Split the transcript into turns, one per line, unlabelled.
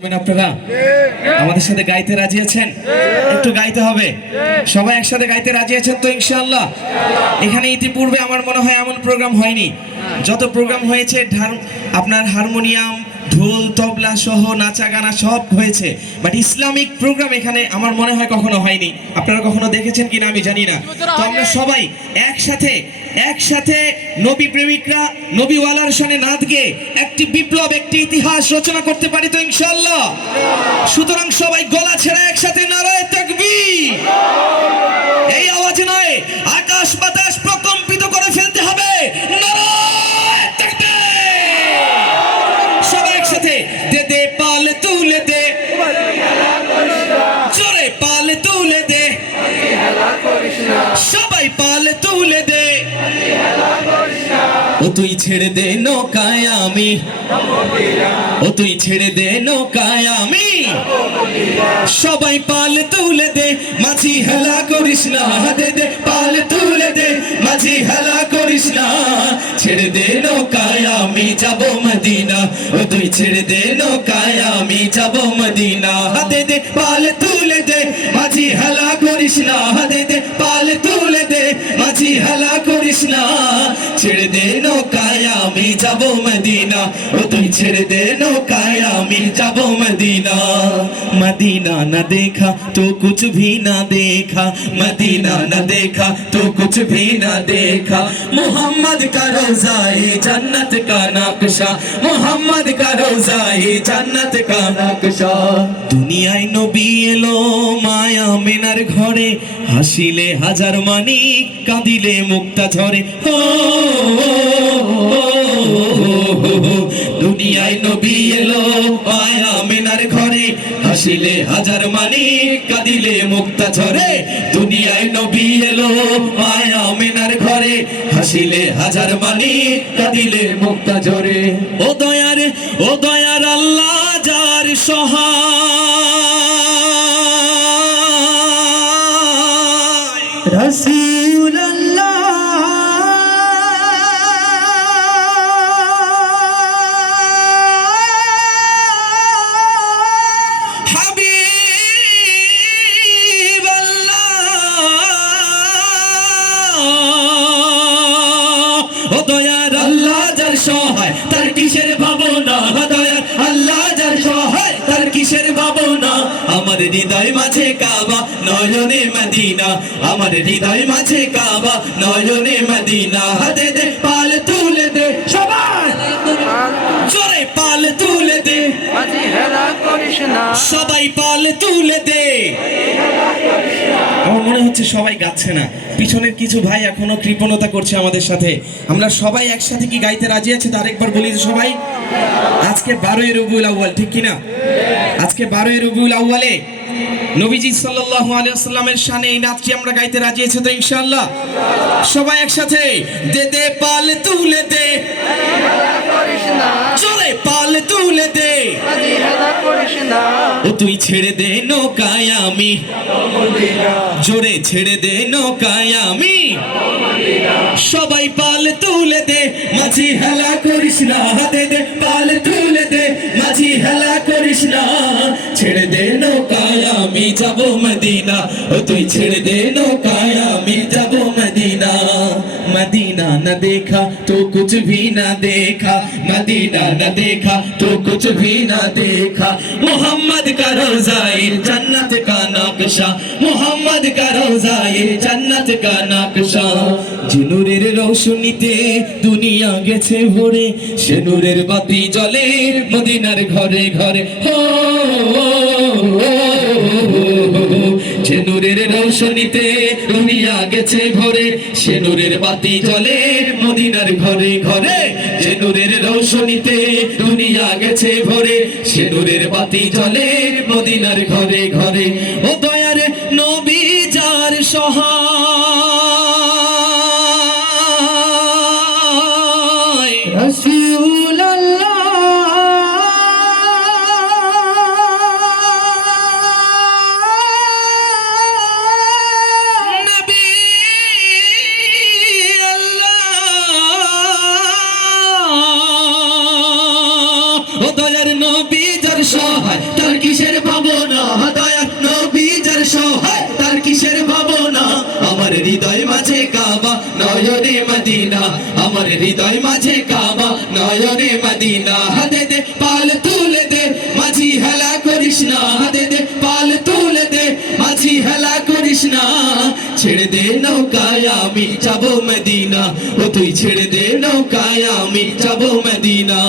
আপনারা? আমাদের সাথে গাইতে রাজি আছেন? একটু গাইতে হবে। সবাই একসাথে গাইতে রাজি আছেন তো ইনশাল্লাহ এখানে ইতিপূর্বে আমার মনে হয় এমন প্রোগ্রাম হয়নি। যত প্রোগ্রাম হয়েছে আপনার হারমোনিয়াম ঢোল তবলা সহ নাচা গানা সব হয়েছে। বাট ইসলামিক প্রোগ্রাম এখানে আমার মনে হয় কখনো হয়নি। আপনারা কখনো দেখেছেন কিনা আমি জানি না। তো আমরা সবাই একসাথে একসাথে নবী প্রেমিকরা নবীওয়ালার সানে নাচ গেয়ে একটি বিপ্লব একটি ইতিহাস রচনা করতে পারি তো ইনশাআল্লাহ। সুতরাং সবাই গলা ছেড়ে তুই ছেড়ে দে নৌকায় আমি। ও তুই ছেড়ে দে নৌকায় আমি। সবাই পাল তুলে দে, মাঝি হেলা করিস না, দে দে, পাল তুলে দে, মাঝি হেলা করিস না। ছেড়ে দে নৌকায় আমি যাব মদিনা, ও তুই ছেড়ে দে নৌকায় আমি যাব মদিনা। দে দে, পাল তুলে দে, মাঝি হেলা করিস না, দে দে মাঝি হেলা করিস না ছেড়ে দে নৌকায় আমি যাব মদিনা ও তুই ছেড়ে দে নৌকায় আমি যাব মদিনা मदीना न देखा तो कुछ भी न देखा मदीना न देखा तो कुछ भी न देखा मोहम्मद का रोजा ये जन्नत का नक्शा मोहम्मद का रोजा ये जन्नत का नक्शा দুনিয়ায় নবী এলো মায়া মেনার ঘরে হাসিলে হাজার মানিক কাঁদিলে মুক্তা ঝরে দুনিয়ায় নবী এলো মায়া মেনার ঘরে হাসিলে হাজার মানি কাঁদিলে মুক্তা ঝরে দুনিয়ায় নবী এলো মায়া মেনার ঘরে হাসিলে হাজার মানি কাঁদিলে মুক্তা ঝরে ও দয়ার ও দয়ার আল্লাহ যার সহায় আমার হৃদয় মাঝে কাবা নয়নে মদিনা। আমার হৃদয় মাঝে কাবা নয়নে মদিনা। হাতে দে পাল তুলে দে সবাই। জোরে পাল তুলে দে। সবাই পাল তুলে দে। মনে হচ্ছে সবাই গাচ্ছে না। পিছনের কিছু ভাই এখনও কৃপণতা করছে আমাদের সাথে। আমরা সবাই একসাথে কি গাইতে রাজি আছে? তো আরেকবার বলি তো সবাই, আজকে বারোই রবিউল আউ্বাল ঠিক কিনা? আজকে বারোই রবিউল আউ্বালে নবীজি সাল্লাল্লাহু আলাইহি ওয়াসাল্লামের শানে এই নাচটি আমরা গাইতে রাজি আছে তো ইনশাআল্লাহ? সবাই একসাথে, দে দে পাল তুলে দে। তুই ছেড়ে দে নৌকায় আমি। জোরে ছেড়ে দে নৌকায় আমি। সবাই পাল তুলে দে, মাঝি হেলা করিস না হাতে দে। পাল তুলে দে, মাঝি হেলা করিস না। ছেড়ে দে নৌকায় আমি, যাব মদিনা। ও তুই ছেড়ে দে নৌকায় আমি, যাব देखा तो कुछ भी न देखा मदीना न देखा तो कुछ भी न देखा मोहम्मद का रोजा ये जन्नत का नक्शा मोहम्मद का रोजा ये जन्नत का नक्शा যে নূরের রৌশনীতে দুনিয়া গেছে ভরে সে নূরের বাতি জ্বলে মদিনার ঘরে ঘরে হো রৌশনীতে দুনিয়া গেছে ভরে সে নূরের বাতি জ্বলে মদিনার ঘরে ঘরে। যে নূরের রৌশনীতে দুনিয়া গেছে ভরে, সে নূরের বাতি জ্বলে মদিনার ঘরে ঘরে। ও ও দয়ার নবী যার সহায় কিসের ভাবনা? দয়া নবী যার সহায়, তার কিসের ভাবনা? আমার হৃদয় মাঝে কাবা, নয়নে মদিনা। আমার হৃদয় মাঝে কাবা, নয়নে মদিনা। হাতে দে, পাল তুলে দে, মাঝি হেলা করিস না। হাতে দে, পাল তুলে দে, মাঝি হেলা করিস না। ছেড়ে দে নৌকায়, আমি যাব মদিনা। ও তুই ছেড়ে দে নৌকায়, আমি যাব মদিনা।